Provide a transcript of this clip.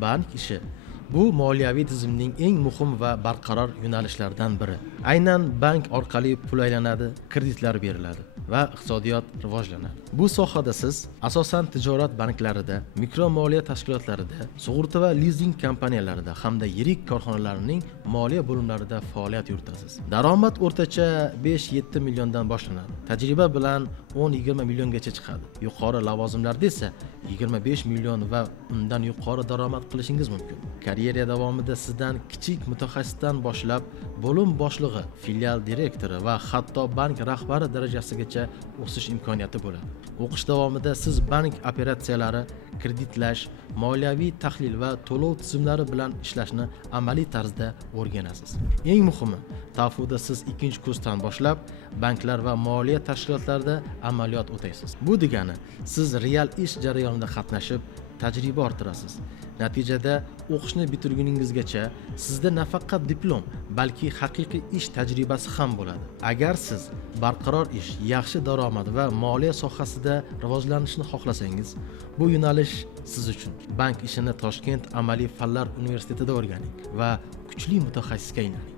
Bank ishi bu moliyaviy tizimning eng muhim va barqaror yo'nalishlaridan biri. Aynan bank orqali pul aylanadi, kreditlar beriladi va iqtisodiyot rivojlanadi. Bu sohada siz asosan tijorat banklarida, mikro moliya tashkilotlarida, sug'urta va lizing kompaniyalarida hamda yirik korxonalarning moliya bo'limlarida faoliyat yuritasiz. Daromad o'rtacha 5-7 milliondan boshlanadi. Tajriba bilan 10-20 milliongacha chiqadi. Yuqori lavozimlarda esa 25 million va undan yuqori daromad qilishingiz mumkin. Karyera davomida sizdan kichik mutaxassisdan boshlab bo'lim boshlig'i, filial direktori va hatto bank rahbari darajasigacha o'sish imkoniyati bo'ladi. O'qish davomida siz bank operatsiyalari, kreditlash, moliyaviy tahlil va to'lov tizimlari bilan ishlashni amaliy tarzda o'rganasiz. Eng muhimi, TAFUda siz ikkinchi kursdan boshlab banklar va moliya tashkilotlarida amaliyot o'taysiz. Bu degani, siz real ish jarayonida qatnashib, tajriba orttirasiz. Natijada o'qishni bitirguningizgacha sizda nafaqat diplom, balki haqiqiy ish tajribasi ham bo'ladi. Agar siz barqaror ish, yaxshi daromad va moliya sohasida rivojlanishni xohlasangiz, bu yo'nalish siz uchun. Bank ishini Toshkent Amaliy fanlar universitetida o'rganing va kuchli mutaxassisga aylaning.